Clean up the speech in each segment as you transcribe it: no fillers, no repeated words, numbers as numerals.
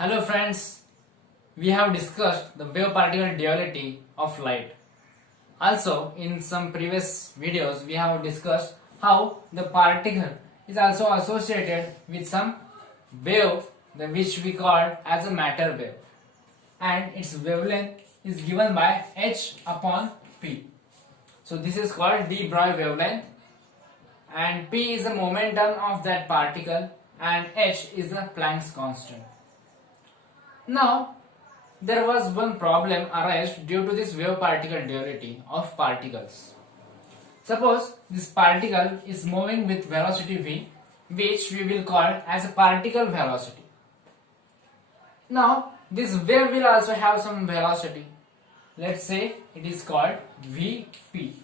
Hello friends, we have discussed the wave particle duality of light. Also, in some previous videos, we have discussed how the particle is also associated with some wave which we call as a matter wave, and its wavelength is given by h upon p. So this is called de Broglie wavelength, and p is the momentum of that particle and h is the Planck's constant. Now, there was one problem arise due to this wave particle duality of particles. Suppose this particle is moving with velocity v, which we will call as a particle velocity. Now, this wave will also have some velocity. Let's say it is called vp.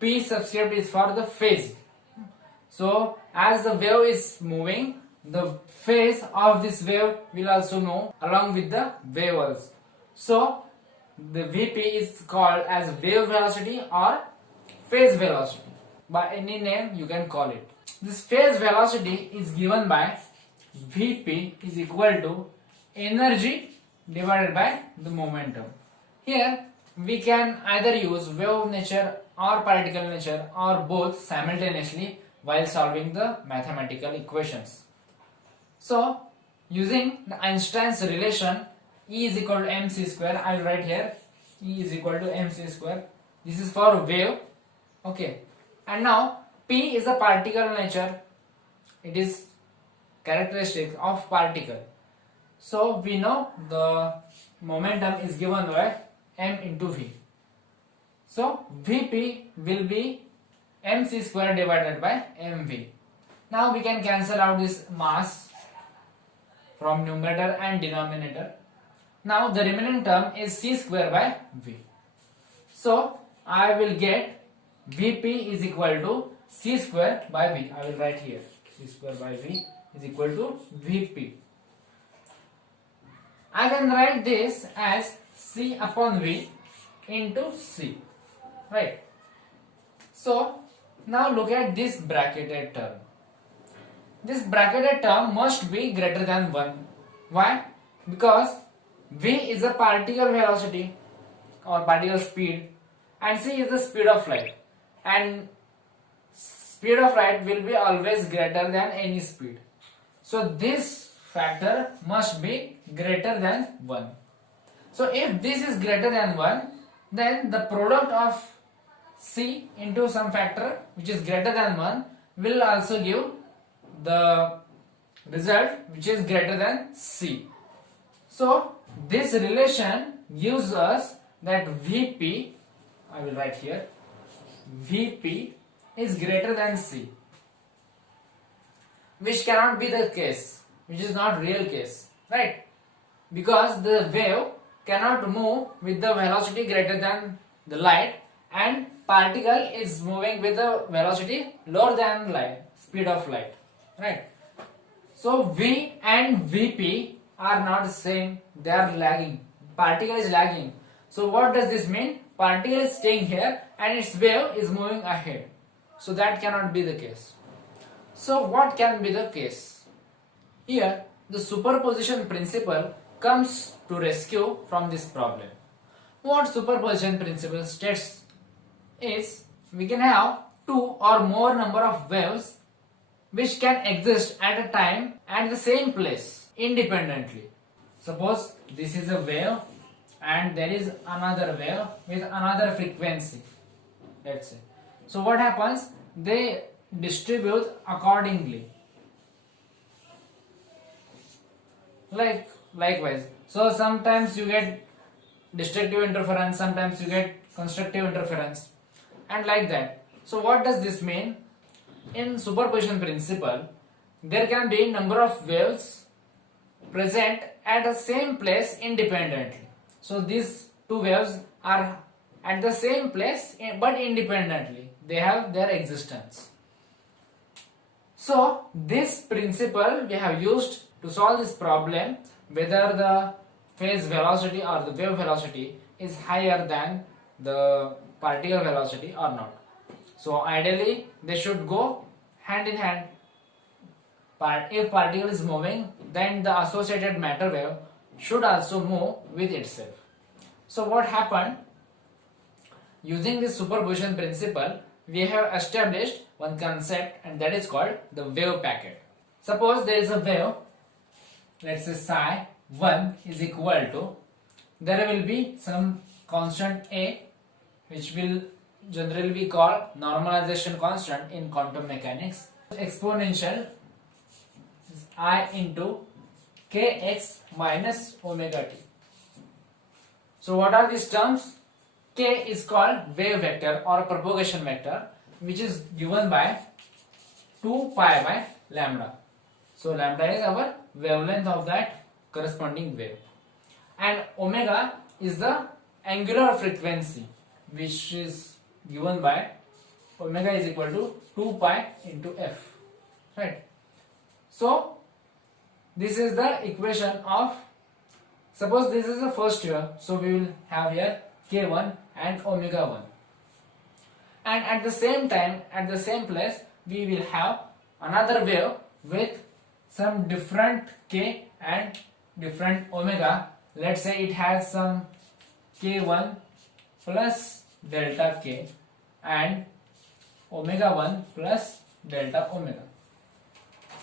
P subscript is for the phase. So, as the wave is moving, the phase of this wave will also move along with the wave also. So, the Vp is called as wave velocity or phase velocity. By any name you can call it. This phase velocity is given by Vp is equal to energy divided by the momentum. Here we can either use wave nature or particle nature or both simultaneously while solving the mathematical equations. So, using the Einstein's relation E is equal to mc square, I will write here E is equal to mc square. This is for wave. Okay. And now P is a particle nature. It is characteristic of particle. So, we know the momentum is given by m into v. So, Vp will be mc square divided by mv. Now, we can cancel out this mass from numerator and denominator. Now the remaining term is c square by v. So I will get Vp is equal to c square by v. I will write here c square by v is equal to Vp. I can write this as c upon v into c. Right. So now look at this bracketed term. This bracketed term must be greater than 1. Why? Because v is a particle velocity or particle speed and c is the speed of light, and speed of light will be always greater than any speed. So this factor must be greater than 1. So if this is greater than 1, then the product of c into some factor which is greater than 1 will also give the result which is greater than c. So this relation gives us that Vp, I will write here, Vp is greater than c, which cannot be the case, which is not real case, right? Because the wave cannot move with the velocity greater than the light, and particle is moving with the velocity lower than light, speed of light. Right. So V and Vp are not the same, they are lagging. Particle is lagging. So what does this mean? Particle is staying here and its wave is moving ahead. So that cannot be the case. So what can be the case? Here the superposition principle comes to rescue from this problem. What superposition principle states is we can have two or more number of waves which can exist at a time at the same place independently. Suppose this is a wave and there is another wave with another frequency, let's say. So what happens? They distribute accordingly. Likewise. So sometimes you get destructive interference, sometimes you get constructive interference, and like that. So what does this mean? In superposition principle, there can be number of waves present at the same place independently. So these two waves are at the same place but independently. They have their existence. So this principle we have used to solve this problem, whether the phase velocity or the wave velocity is higher than the particle velocity or not. So ideally they should go hand in hand. If particle is moving then the associated matter wave should also move with itself. So what happened? Using this superposition principle, we have established one concept, and that is called the wave packet. Suppose there is a wave, let's say psi 1 is equal to, there will be some constant A, which will generally be called normalization constant in quantum mechanics. Exponential I into kx minus omega t. So what are these terms? K is called wave vector or propagation vector, which is given by 2 pi by lambda. So lambda is our wavelength of that corresponding wave, and omega is the angular frequency, which is given by omega is equal to 2 pi into f, right? So this is the equation of, suppose this is the first wave, so we will have here k1 and omega 1, and at the same time, at the same place, we will have another wave with some different k and different omega. Let's say it has some k1 plus delta k and omega 1 plus delta omega.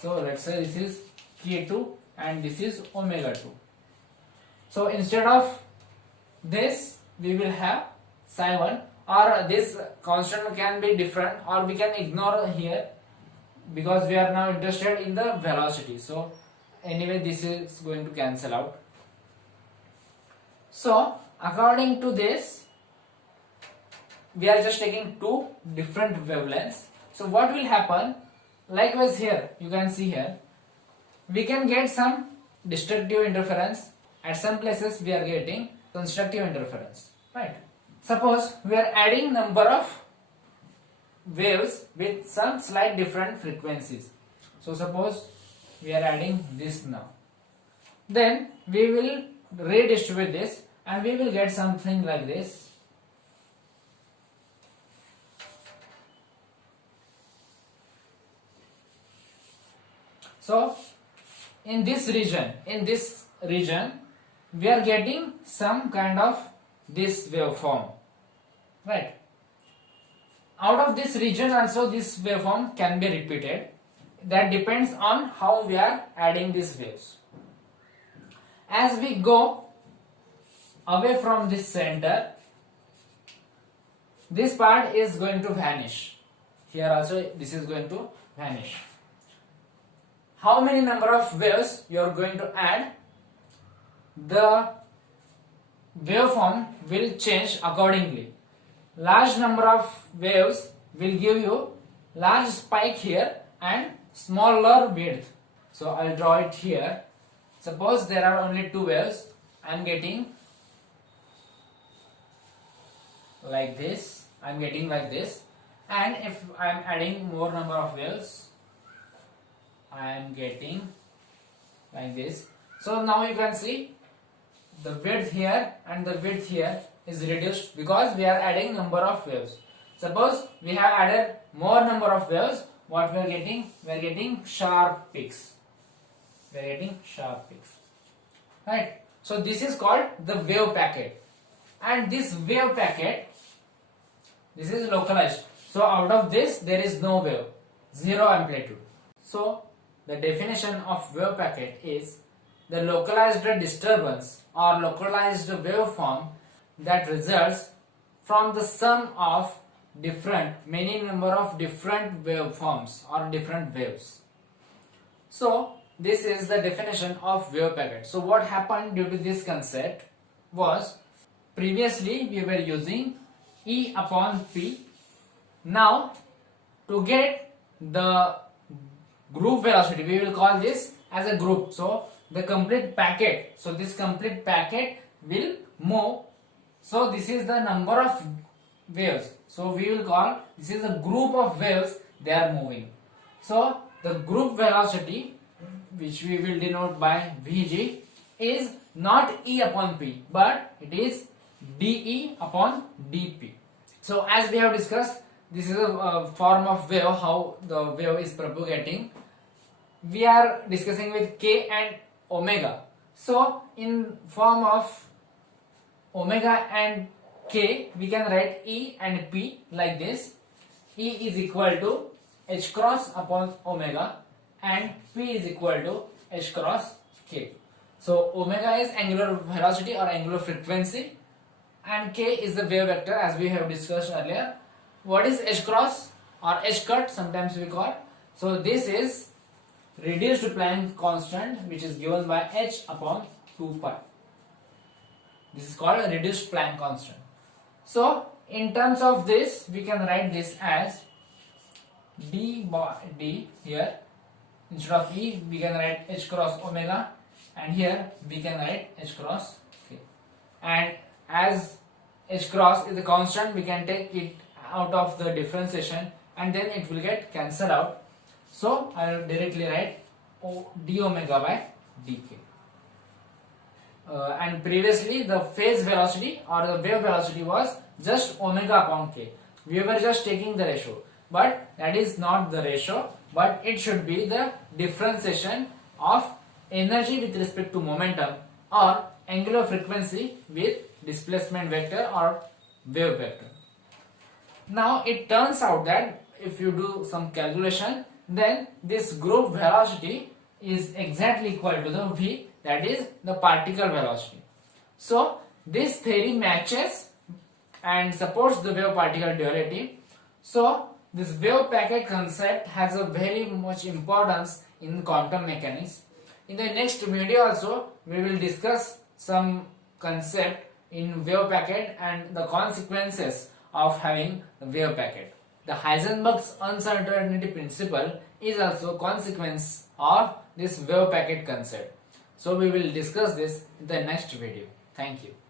So let's say this is k2 and this is omega 2. So instead of this, we will have psi 1, or this constant can be different, or we can ignore here because we are now interested in the velocity. So anyway, this is going to cancel out. So according to this, we are just taking two different wavelengths. So what will happen? Likewise here, you can see here, we can get some destructive interference. At some places we are getting constructive interference, right? Suppose we are adding number of waves with some slight different frequencies. So suppose we are adding this now. Then we will redistribute this and we will get something like this. So in this region, we are getting some kind of this waveform, right? Out of this region also this waveform can be repeated. That depends on how we are adding these waves. As we go away from this center, this part is going to vanish. Here also this is going to vanish. How many number of waves you are going to add? The waveform will change accordingly. Large number of waves will give you large spike here and smaller width. So I will draw it here. Suppose there are only two waves, I am getting like this, and if I am adding more number of waves, I am getting like this. So now you can see the width here and the width here is reduced because we are adding number of waves. Suppose we have added more number of waves, what we are getting? We are getting sharp peaks. Right? So this is called the wave packet. And this wave packet, this is localized. So out of this there is no wave, zero amplitude. So the definition of wave packet is the localized disturbance or localized waveform that results from the sum of many number of different waveforms or different waves. So this is the definition of wave packet. So what happened due to this concept was, previously we were using E upon P. Now to get the group velocity, we will call this as a group. So the complete packet, so this complete packet will move. So this is the number of waves. So we will call this is a group of waves, they are moving. So the group velocity, which we will denote by Vg, is not E upon P, but it is dE upon dP. So as we have discussed, this is a form of wave, how the wave is propagating. we are discussing with k and omega. So in form of omega and k, we can write E and P like this. E is equal to h cross upon omega and P is equal to h cross k. So omega is angular velocity or angular frequency and k is the wave vector as we have discussed earlier. What is h cross or h cut sometimes we call? So this is reduced Planck constant which is given by h upon 2 pi. This is called a reduced Planck constant. So in terms of this we can write this as d by d here. Instead of E we can write h cross omega and here we can write h cross k. And as h cross is a constant we can take it out of the differentiation and then it will get cancelled out. So I will directly write d omega by dk. And previously the phase velocity or the wave velocity was just omega upon k. We were just taking the ratio, but that is not the ratio, but it should be the differentiation of energy with respect to momentum or angular frequency with displacement vector or wave vector. Now it turns out that if you do some calculation, then this group velocity is exactly equal to the v, that is the particle velocity. So this theory matches and supports the wave particle duality. So this wave packet concept has a very much importance in quantum mechanics. In the next video also we will discuss some concept in wave packet and the consequences of having a wave packet. The Heisenberg's uncertainty principle is also consequence of this wave packet concept. So we will discuss this in the next video. Thank you.